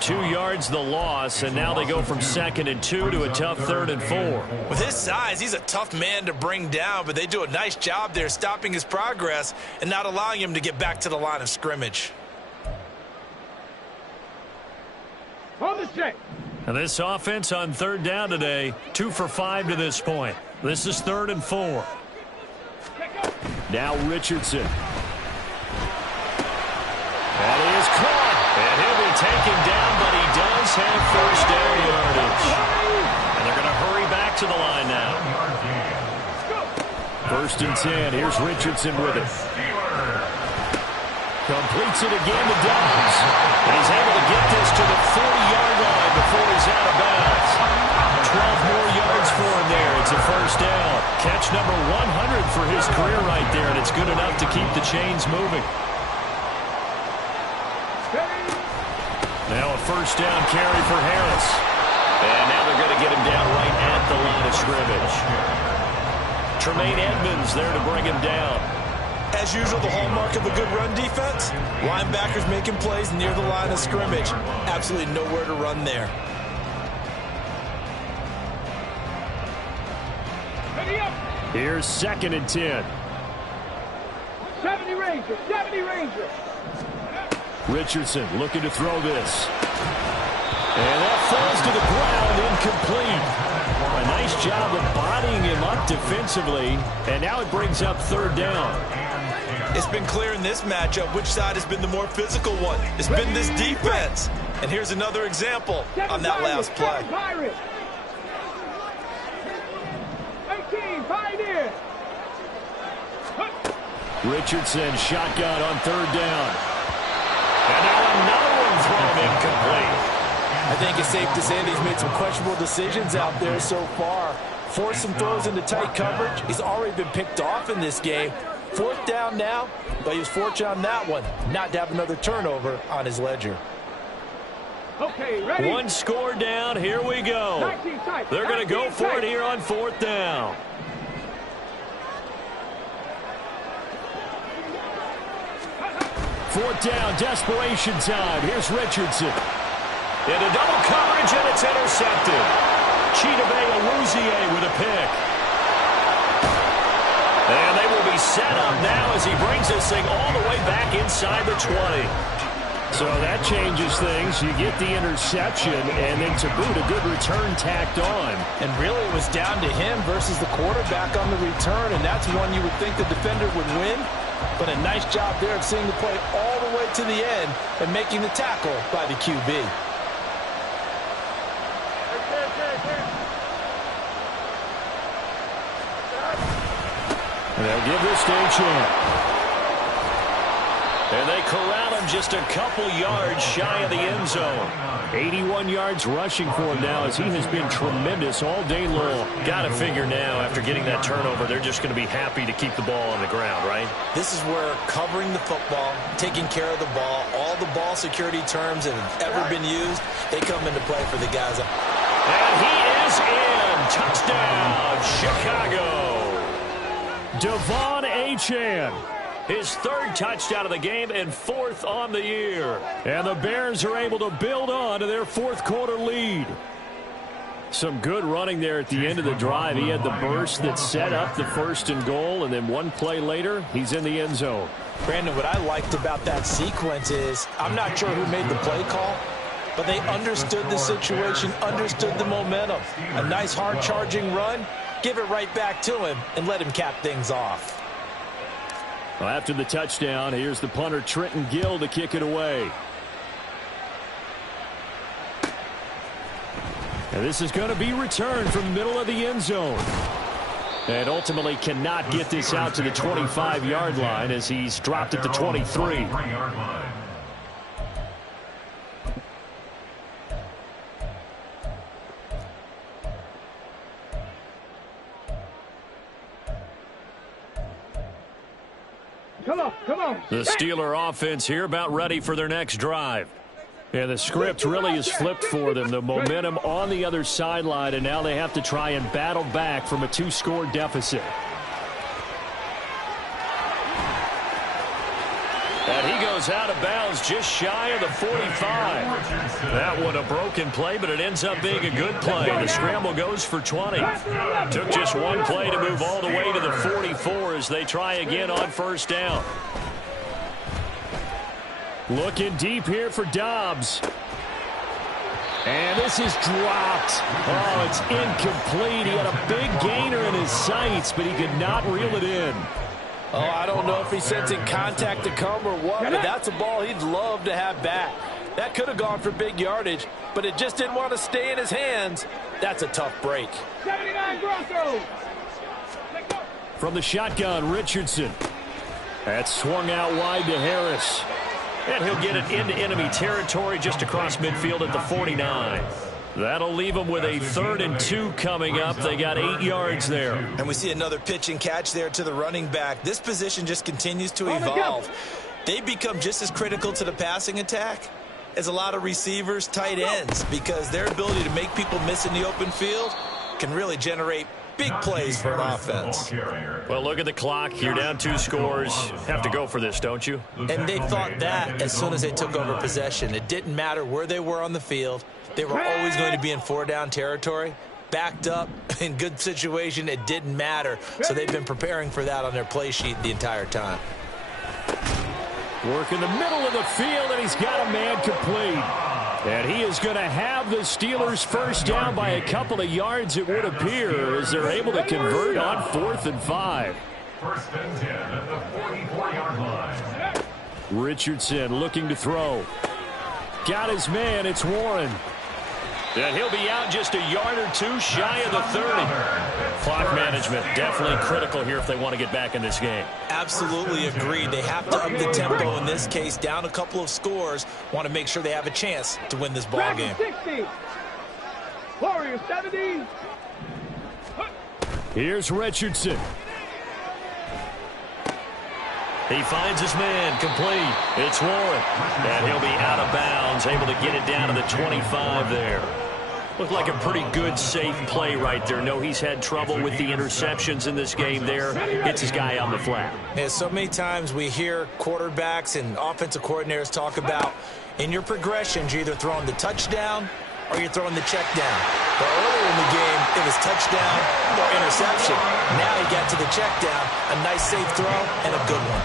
2 yards the loss, and now they go from 2nd and 2 to a tough 3rd and 4. With his size, he's a tough man to bring down, but they do a nice job there stopping his progress and not allowing him to get back to the line of scrimmage. On the check. And this offense on 3rd down today, 2 for 5 to this point. This is 3rd and 4. Now Richardson. That is caught. And he'll be taken down, but he does have first down yardage. And they're going to hurry back to the line now. 1st and 10. Here's Richardson with it. Completes it again to Dobbs. And he's able to get this to the 40-yard line before he's out of bounds. 12 more yards for him there. It's a first down. Catch number 100 for his career right there, and it's good enough to keep the chains moving. Now a first down carry for Harris. And now they're going to get him down right at the line of scrimmage. Tremaine Edmonds there to bring him down. As usual, the hallmark of a good run defense, linebackers making plays near the line of scrimmage. Absolutely nowhere to run there. Here's 2nd and 10. 70 Rangers, 70 Rangers. Richardson looking to throw this. And that falls to the ground, incomplete. A nice job of bodying him up defensively, and now it brings up 3rd down. It's been clear in this matchup which side has been the more physical one. It's been this defense. And here's another example on that last play. 18, Pioneer. Richardson shotgun on 3rd down. And now another one thrown incomplete. I think it's safe to say that he's made some questionable decisions out there so far. Forced some throws into tight coverage. He's already been picked off in this game. 4th down now, but he was fortunate on that one not to have another turnover on his ledger. Okay, ready? 1 score down. Here we go. They're going to go for it here on 4th down. Fourth down, desperation time. Here's Richardson. Into double coverage, and it's intercepted. Chidobe Awuzie with a pick. And they will be set up now as he brings this thing all the way back inside the 20. So that changes things. You get the interception, and then to boot, a good return tacked on. And really it was down to him versus the quarterback on the return, and that's one you would think the defender would win. But a nice job there of seeing the play all the way to the end and making the tackle by the QB. And they'll give this to a chance. And they corral him just a couple yards shy of the end zone. 81 yards rushing for him now as he has been tremendous all day long. Got to figure now after getting that turnover, they're just going to be happy to keep the ball on the ground, right? This is where covering the football, taking care of the ball, all the ball security terms that have ever been used, they come into play for the guys. And he is in. Touchdown, Chicago. Devon Achane. His third touchdown of the game and fourth on the year. And the Bears are able to build on to their fourth quarter lead. Some good running there at the end of the drive. He had the burst that set up the 1st and goal, and then one play later, he's in the end zone. Brandon, what I liked about that sequence is, I'm not sure who made the play call, but they understood the situation, understood the momentum. A nice hard-charging run, give it right back to him, and let him cap things off. Well, after the touchdown, here's the punter Trenton Gill to kick it away. And this is going to be returned from the middle of the end zone. And ultimately cannot get this out to the 25-yard line as he's dropped at the 23. Come on. The Steeler offense here about ready for their next drive. And the script really is flipped for them. The momentum on the other sideline, and now they have to try and battle back from a 2-score deficit. And he goes out of bounds just shy of the 45. That one a broken play, but it ends up being a good play. The scramble goes for 20. Took just one play to move all the way to the 44 as they try again on 1st down. Looking deep here for Dobbs. And this is dropped. Oh, it's incomplete. He had a big gainer in his sights, but he could not reel it in. Oh, I don't know if he's sensing contact to come or what, but that's a ball he'd love to have back. That could have gone for big yardage, but it just didn't want to stay in his hands. That's a tough break. 79 Broncos. From the shotgun, Richardson. That's swung out wide to Harris. And he'll get it into enemy territory just across midfield at the 49. That'll leave them with a 3rd and 2 coming up. They got 8 yards there. And we see another pitch and catch there to the running back. This position just continues to evolve. They become just as critical to the passing attack as a lot of receivers, tight ends, because their ability to make people miss in the open field can really generate big plays for an offense. Well, look at the clock. You're down 2 scores. Have to go for this, don't you? And they thought that as soon as they took over possession. It didn't matter where they were on the field. They were always going to be in 4-down territory. Backed up, in good situation, it didn't matter. So they've been preparing for that on their play sheet the entire time. Work in the middle of the field, and he's got a man complete. And he is going to have the Steelers' 1st down by a couple of yards, it would appear, as they're able to convert on 4th and 5. 1st and 10 at the 44-yard line. Richardson looking to throw. Got his man, it's Warren. And he'll be out just a yard or 2 shy of the 30. Clock management definitely critical here if they want to get back in this game. Absolutely agreed. They have to up the tempo in this case, down a couple of scores. Want to make sure they have a chance to win this ball game. 60. Warriors 70. Here's Richardson. He finds his man, complete. It's Warren. And he'll be out of bounds, able to get it down to the 25 there. Looked like a pretty good, safe play right there. No, he's had trouble with the interceptions in this game there. Hits his guy on the flat. Yeah, so many times we hear quarterbacks and offensive coordinators talk about in your progressions, you're either throwing the touchdown or you're throwing the check down. But earlier in the game, it was touchdown or interception. Now he got to the check down, a nice safe throw, and a good one.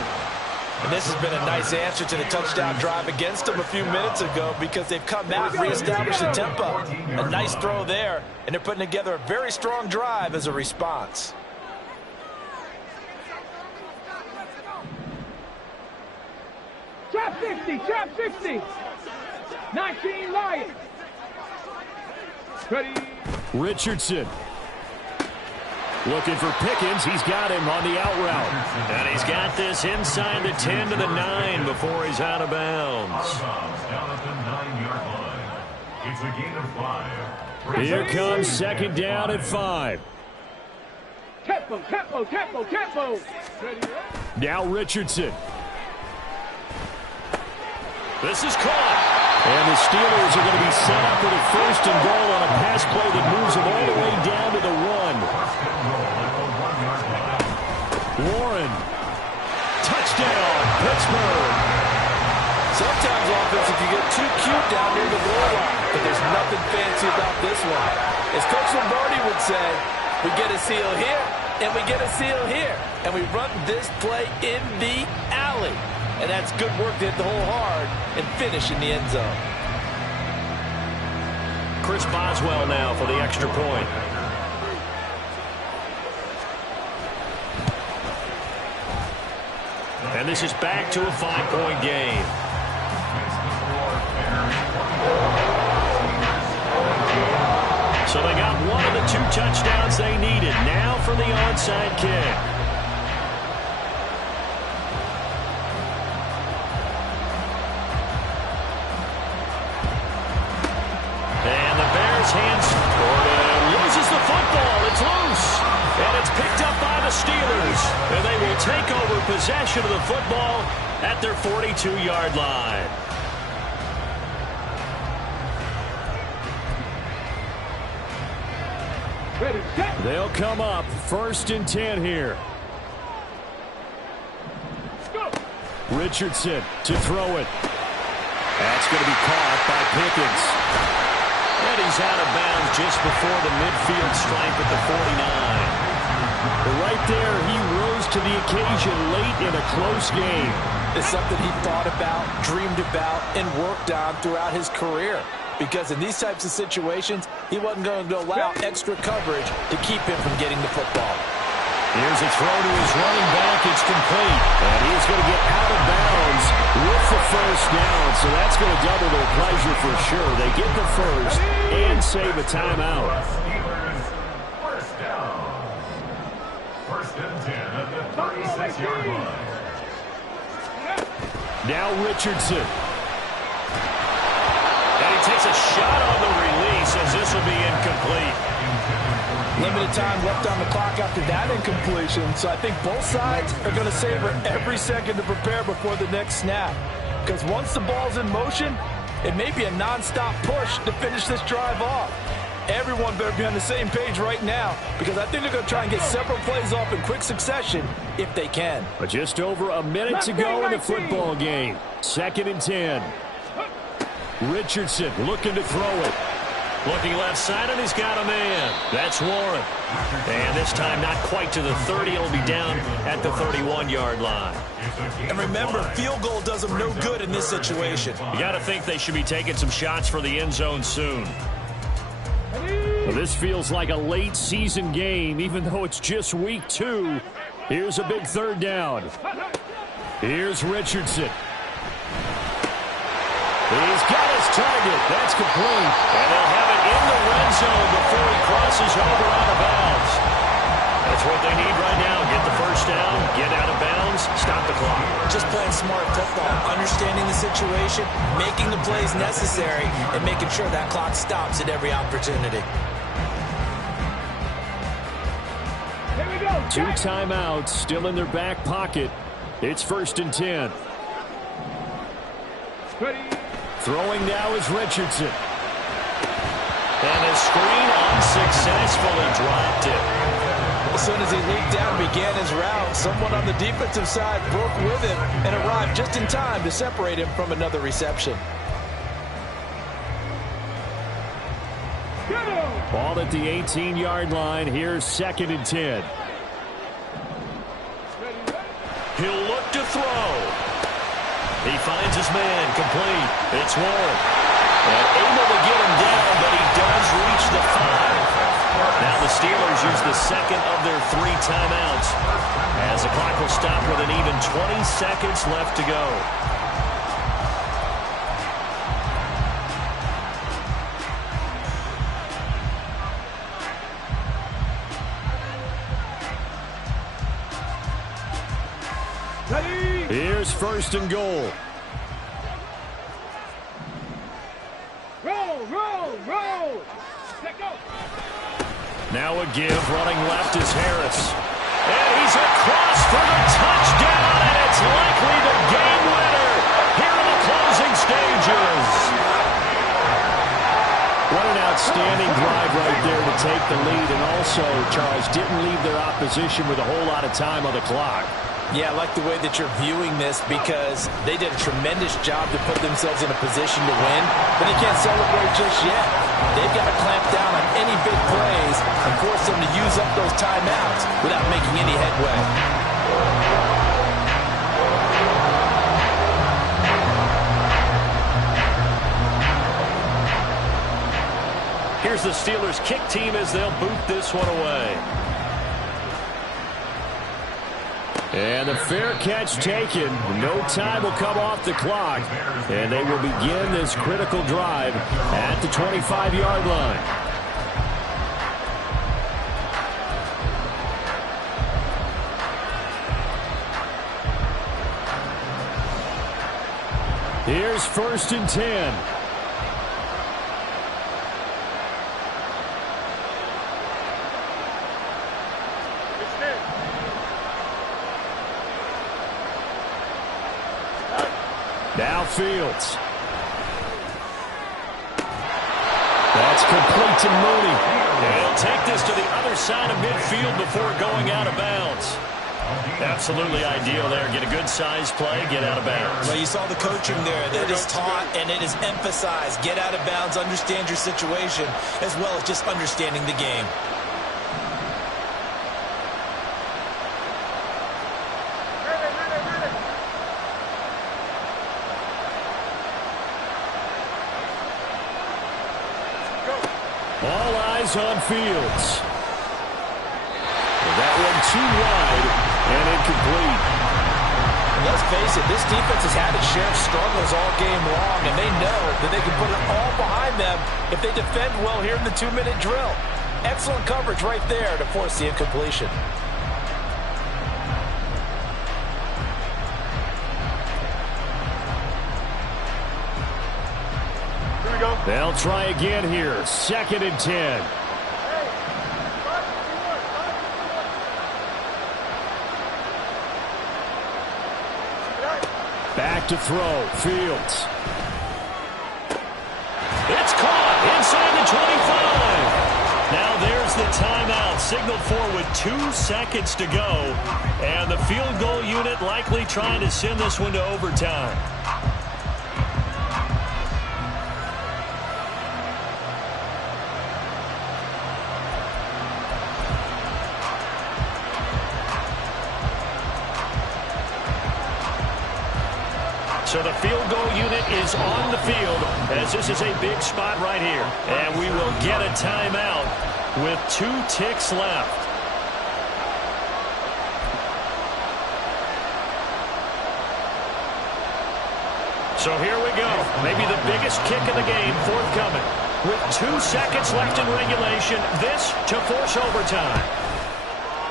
And this has been a nice answer to the touchdown drive against them a few minutes ago because they've come out and reestablished the tempo. A nice throw there, and they're putting together a very strong drive as a response. Trap 60, trap 60. 19 Lions. Ready. Richardson. Looking for Pickens. He's got him on the out route. And he's got this inside the 10 to the 9 before he's out of bounds. Down at the 9-yard line. It's a gain of 5. Here comes second down at 5. Tempo, tempo, tempo, tempo. Ready. Now Richardson. This is caught. And the Steelers are going to be set up with a first and goal on a pass play that moves them all the way down to the 1. Warren. Touchdown, Pittsburgh. Sometimes offense, you get too cute down near the goal line, but there's nothing fancy about this one. As Coach Lombardi would say, we get a seal here, and we get a seal here, and we run this play in the alley. And that's good work to hit the hole hard and finish in the end zone. Chris Boswell now for the extra point. And this is back to a 5-point game. So they got one of the 2 touchdowns they needed. Now for the onside kick. And the Bears hands loses the football. It's loose. And it's picked up by the Steelers. And they will take over possession of the football at their 42-yard line. Ready, set. They'll come up 1st and 10 here. Go. Richardson to throw it. That's going to be caught by Pickens. And he's out of bounds just before the midfield stripe at the 49. But right there, he rose to the occasion late in a close game. It's something he thought about, dreamed about, and worked on throughout his career. Because in these types of situations, he wasn't going to allow extra coverage to keep him from getting the football. Here's a throw to his running back. It's complete. And he's going to get out of bounds with the first down. So that's going to double their pleasure for sure. They get the first and save a timeout. First down. 1st and 10 at the 36-yard line. Now Richardson. And he takes a shot on the release as this will be incomplete. Limited time left on the clock after that incompletion, so I think both sides are going to savor every second to prepare before the next snap. Because once the ball's in motion, it may be a non-stop push to finish this drive off. Everyone better be on the same page right now because I think they're going to try and get several plays off in quick succession if they can. But just over a minute to go in the football game. 2nd and 10. Richardson looking to throw it. Looking left side, and he's got a man. That's Warren. And this time not quite to the 30. It'll be down at the 31-yard line. And remember, field goal does them no good in this situation. You got to think they should be taking some shots for the end zone soon. Well, this feels like a late season game, even though it's just week 2. Here's a big 3rd down. Here's Richardson. He's got his target. That's complete. And they'll have it in the red zone before he crosses over out of bounds. That's what they need right now. Get the first down, get out of bounds, stop the clock. Just playing smart football, understanding the situation, making the plays necessary, and making sure that clock stops at every opportunity. Here we go. 2 timeouts still in their back pocket. It's 1st and 10. Ready. Throwing now is Richardson. And his screen unsuccessfully dropped it. As soon as he leaped down and began his route, someone on the defensive side broke with him and arrived just in time to separate him from another reception. Ball at the 18-yard line. Here's 2nd and 10. He'll look to throw. He finds his man, complete. It's Warren. And able to get him down, but he does reach the 5. Now the Steelers use the second of their 3 timeouts, as the clock will stop with an even 20 seconds left to go. Here's first and goal. Roll. Let go. Now a give, running left is Harris. And he's across for the touchdown, and it's likely the game winner here in the closing stages. What an outstanding drive right there to take the lead, and also, Charles, didn't leave their opposition with a whole lot of time on the clock. Yeah, I like the way that you're viewing this because they did a tremendous job to put themselves in a position to win, but they can't celebrate just yet. They've got to clamp down on any big plays and force them to use up those timeouts without making any headway. Here's the Steelers kick team as they'll boot this one away. And the fair catch taken. No time will come off the clock. And they will begin this critical drive at the 25-yard line. Here's first and 10. Now Fields. That's complete to Mooney. And he'll take this to the other side of midfield before going out of bounds. Absolutely ideal there. Get a good size play, get out of bounds. Well, you saw the coaching there. That is taught and it is emphasized. Get out of bounds, understand your situation, as well as just understanding the game. All eyes on Fields. That one too wide and incomplete. Let's face it, this defense has had its share of struggles all game long, and they know that they can put it all behind them if they defend well here in the 2-minute drill. Excellent coverage right there to force the incompletion. They'll try again here. Second and 10. Back to throw. Fields. It's caught inside the 25. Now there's the timeout signaled for with 2 seconds to go. And the field goal unit likely trying to send this one to overtime. So the field goal unit is on the field as this is a big spot right here. And we will get a timeout with 2 ticks left. So here we go. Maybe the biggest kick of the game forthcoming. With 2 seconds left in regulation, this to force overtime.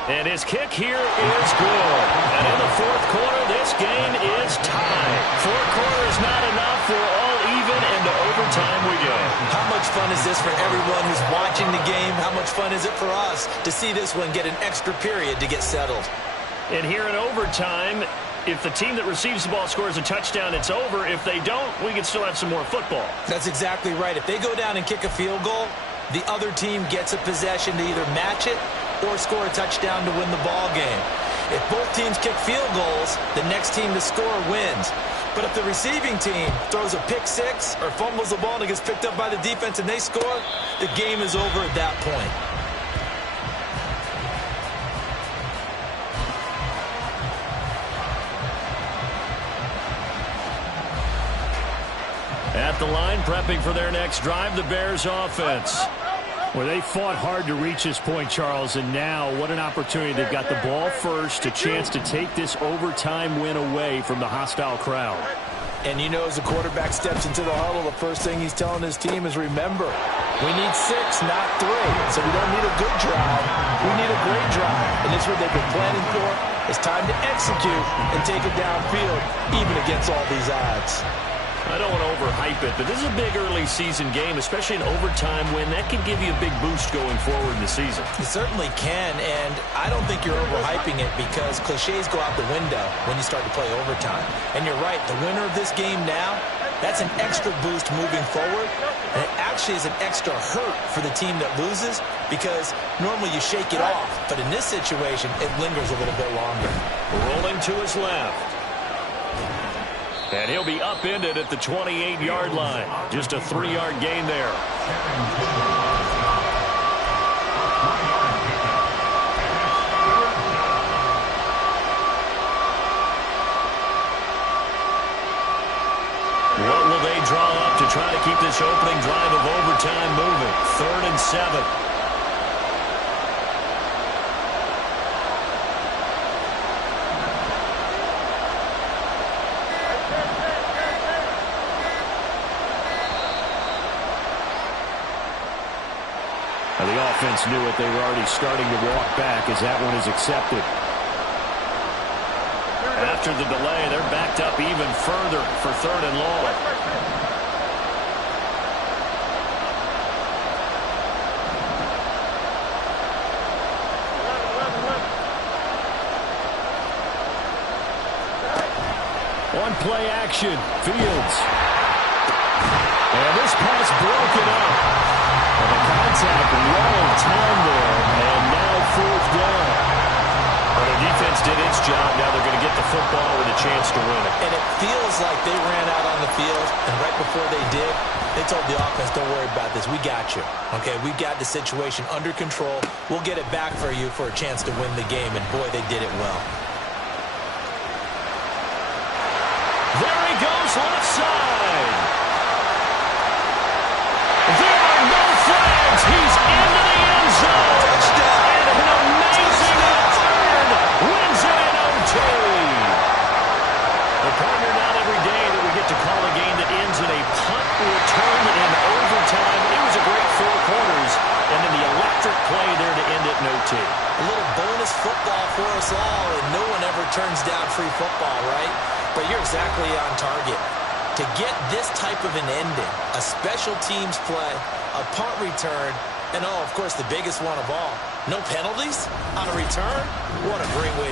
And his kick here is good. And in the fourth quarter, this game is tied. Fourth quarter is not enough. We're all even, and to overtime we go. How much fun is this for everyone who's watching the game? How much fun is it for us to see this one get an extra period to get settled? And here in overtime, if the team that receives the ball scores a touchdown, it's over. If they don't, we can still have some more football. That's exactly right. If they go down and kick a field goal, the other team gets a possession to either match it or score a touchdown to win the ball game. If both teams kick field goals, the next team to score wins. But if the receiving team throws a pick six or fumbles the ball and it gets picked up by the defense and they score, the game is over at that point. at the line, prepping for their next drive, the Bears offense. Well, they fought hard to reach this point, Charles, and now what an opportunity. They've got the ball first, a chance to take this overtime win away from the hostile crowd. And you know, as the quarterback steps into the huddle, the first thing he's telling his team is, remember, we need 6, not 3. So we don't need a good drive. We need a great drive. And this is what they've been planning for. It's time to execute and take it downfield, even against all these odds. I don't want to overhype it, but this is a big early season game, especially an overtime win. That could give you a big boost going forward in the season. It certainly can, and I don't think you're overhyping it because cliches go out the window when you start to play overtime. And you're right, the winner of this game now, that's an extra boost moving forward, and it actually is an extra hurt for the team that loses because normally you shake it off, but in this situation, it lingers a little bit longer. Rolling to his left. And he'll be upended at the 28-yard line. Just a 3-yard gain there. What will they draw up to try to keep this opening drive of overtime moving? 3rd and 7. The offense knew it. They were already starting to walk back as that one is accepted. After the delay, they're backed up even further for 3rd and long. On play action, Fields. And this pass broken up. And the contact long time there, and now 4th down. Well, the defense did its job. Now they're going to get the football with a chance to win it. And it feels like they ran out on the field, and right before they did, they told the offense, don't worry about this. We got you. Okay, we've got the situation under control. We'll get it back for you for a chance to win the game, and boy, they did it well. There he goes, left side. There are no flags. He's into the end zone. Touchdown. And an amazing return wins it in OT. The partner, not every day that we get to call a game that ends in a punt return in overtime. It was a great 4 quarters, and then the electric play there to end it in OT. A little bonus football for us all, and no one ever turns down free football, right? But you're exactly on target. To get this type of an ending, a special teams play, a punt return, and, oh, of course, the biggest one of all, no penalties on a return? What a great way